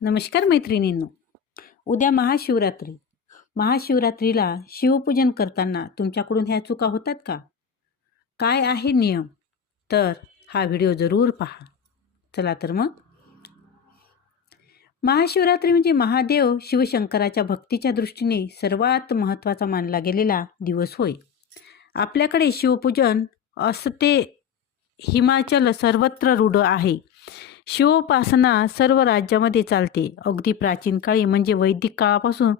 नमस्कार मैत्रिणींनो. उद्या महाशिवरात्री. महाशिवरात्रीला शिवपूजन करताना तुमच्याकडून ह्या चुका होतात का? काय आहे नियम? तर हा व्हिडिओ जरूर पहा. चला तर मग. महाशिवरात्री म्हणजे महादेव शिवशंकराच्या भक्तीच्या दृष्टीने सर्वात महत्त्वाचा मानला गेलेला दिवस होय. आपल्याकडे शिवपूजन असते हिमाचल सर्वत्र रूढ आहे. शिवोपासना सर्व राज्यामध्ये चालते. अगदी प्राचीन काळी म्हणजे वैदिक काळापासून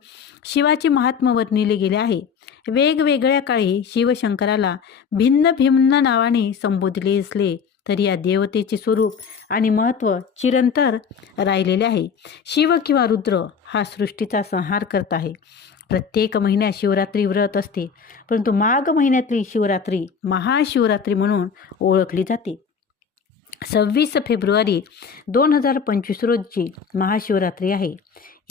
शिवाचे महात्म्य वर्णिले गेले आहे. वेगवेगळ्या काळी शिवशंकराला भिन्न भिन्न नावाने संबोधले असले तरी या देवतेचे स्वरूप आणि महत्त्व चिरंतर राहिलेले आहे. शिव किंवा रुद्र हा सृष्टीचा संहार करत आहे. प्रत्येक महिन्यात शिवरात्री व्रत असते परंतु माघ महिन्यातली शिवरात्री महाशिवरात्री म्हणून ओळखली जाते. सव्वीस फेब्रुवारी दोन हजार पंचवीस रोजी महाशिवरात्री आहे.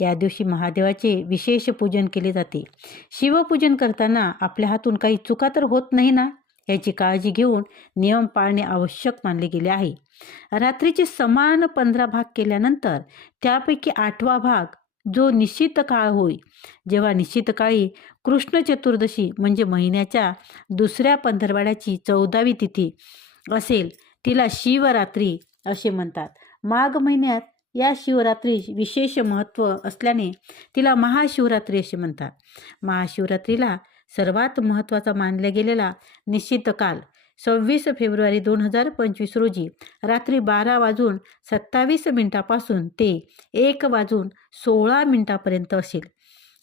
या दिवशी महादेवाचे विशेष पूजन केले जाते. शिवपूजन करताना आपल्या हातून काही चुका तर होत नाही ना? याची काळजी घेऊन नियम पाळणे आवश्यक मानले गेले आहे. रात्रीचे समान पंधरा भाग केल्यानंतर त्यापैकी आठवा भाग जो निश्चित काळ होय. जेव्हा निश्चित काळी कृष्ण चतुर्दशी म्हणजे महिन्याच्या दुसऱ्या पंधरवाड्याची चौदावी तिथी असेल तिला शिवरात्री असे म्हणतात. माघ महिन्यात या शिवरात्री विशेष महत्त्व असल्याने तिला महाशिवरात्री असे म्हणतात. महाशिवरात्रीला सर्वात महत्त्वाचा मानला गेलेला निश्चित काल सव्वीस फेब्रुवारी दोन हजार पंचवीस रोजी रात्री बारा वाजून सत्तावीस मिनिटापासून ते एक वाजून सोळा मिनिटापर्यंत असेल.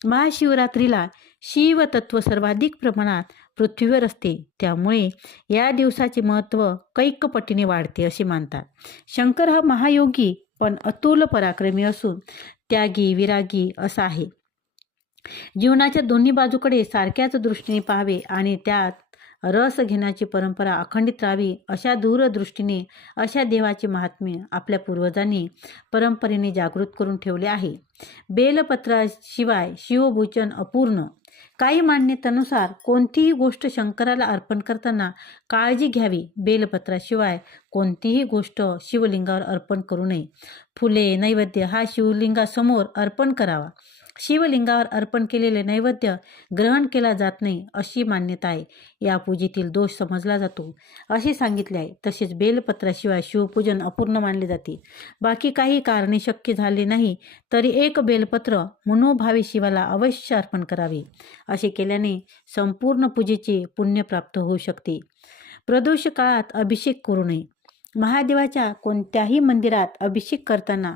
महाशिवरात्रीला शिवतत्व सर्वाधिक प्रमाणात पृथ्वीवर असते. त्यामुळे या दिवसाचे महत्त्व कैकपटीने वाढते असे मानतात. शंकर हा महायोगी पण अतुल पराक्रमी असून त्यागी विरागी असा आहे. जीवनाच्या दोन्ही बाजूकडे सारख्याच दृष्टीने पाहावे आणि त्यात रस घेण्याची परंपरा अखंडित राहावी अशा दूरदृष्टीने अशा देवाचे महात्म्य आपल्या पूर्वजांनी परंपरेने जागृत करून ठेवले आहे. बेलपत्राशिवाय शिवभूषण अपूर्ण काही मान्यतेनुसार कोणतीही गोष्ट शंकराला अर्पण करताना काळजी घ्यावी बेलपत्राशिवाय कोणतीही गोष्ट शिवलिंगावर अर्पण करू नये. फुले नैवेद्य हा शिवलिंगासमोर अर्पण करावा. शिवलिंगावर अर्पण केलेले नैवेद्य ग्रहण केला जात नाही अशी मान्यता आहे. या पूजेतील दोष समजला जातो. असे सांगितले आहे. तसेच बेलपत्राशिवाय शिवपूजन अपूर्ण मानले जाते. बाकी काही कारणे शक्य झाले नाही तरी एक बेलपत्र मनोभावी शिवाला अवश्य अर्पण करावे. असे केल्याने संपूर्ण पूजेचे पुण्य प्राप्त होऊ शकते. प्रदोष काळात अभिषेक करू नये. महादेवाच्या कोणत्याही मंदिरात अभिषेक करताना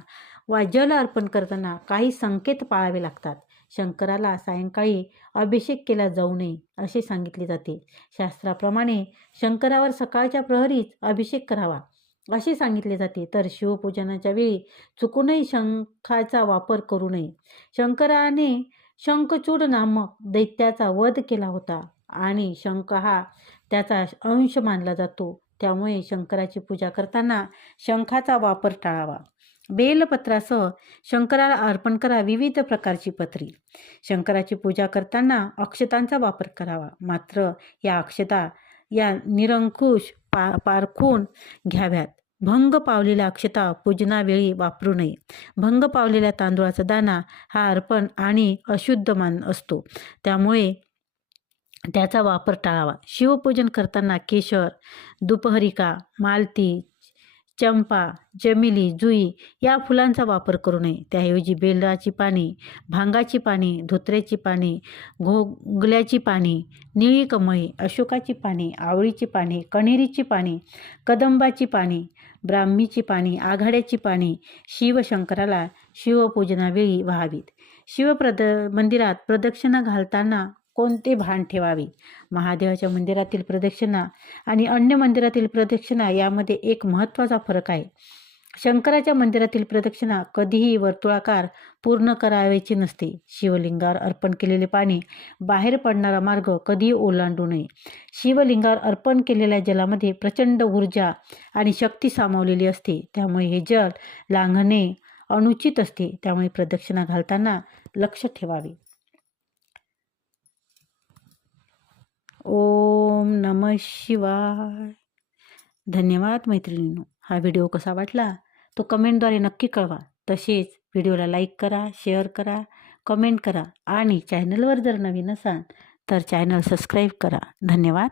वा जल अर्पण करताना काही संकेत पाळावे लागतात. शंकराला सायंकाळी अभिषेक केला जाऊ नये असे सांगितले जाते. शास्त्राप्रमाणे शंकरावर सकाळच्या प्रहरीच अभिषेक करावा असे सांगितले जाते. तर शिवपूजनाच्या वेळी चुकूनही शंखाचा वापर करू नये. शंकराने शंखचूड नामक दैत्याचा वध केला होता आणि शंख हा त्याचा अंश मानला जातो. त्यामुळे शंकराची पूजा करताना शंखाचा वापर टाळावा. बेलपत्रासह शंकराला अर्पण करा विविध प्रकारची पत्री. शंकराची पूजा करताना अक्षतांचा वापर करावा. मात्र या अक्षता या निरंकुश पा पारखून घ्याव्यात. भंग पावलेल्या अक्षता पूजनावेळी वापरू नये. भंग पावलेल्या तांदूळाचा दाना हा अर्पण आणि अशुद्ध मान असतो. त्यामुळे त्याचा वापर टाळावा. शिवपूजन करताना केशर दुपहरिका मालती चंपा जमिली जुई या फुलांचा वापर करू नये. त्याऐवजी बेलाची पाने भांगाची पाने धोत्र्याची पाने घोगल्याची पाने निळी कमळी अशोकाची पाने आवळीची पाने कण्हेरीची पाने कदंबाची पाने ब्राह्मीची पाने आघाड्याची पाने शिवशंकराला शिवपूजनावेळी व्हावीत. शिवप्रद मंदिरात प्रदक्षिणा घालताना कोणते भान ठेवावे? महादेवाच्या मंदिरातील प्रदक्षिणा आणि अन्य मंदिरातील प्रदक्षिणा यामध्ये एक महत्त्वाचा फरक आहे. शंकराच्या मंदिरातील प्रदक्षिणा कधीही वर्तुळाकार पूर्ण करावयाची नसते. शिवलिंगावर अर्पण केलेले पाणी बाहेर पडणारा मार्ग कधीही ओलांडू नये. शिवलिंगावर अर्पण केलेल्या जलामध्ये प्रचंड ऊर्जा आणि शक्ती सामावलेली असते. त्यामुळे हे जल लांघणे अनुचित असते. त्यामुळे प्रदक्षिणा घालताना लक्ष ठेवावे. ओम नम शिवाय. धन्यवाद मैत्रिणींनो. हा व्हिडिओ कसा वाटला? तो कमेंटद्वारे नक्की कळवा. तसेच व्हिडिओला लाईक करा शेअर करा कमेंट करा आणि चॅनलवर जर नवीन असाल तर चॅनल सबस्क्राईब करा. धन्यवाद.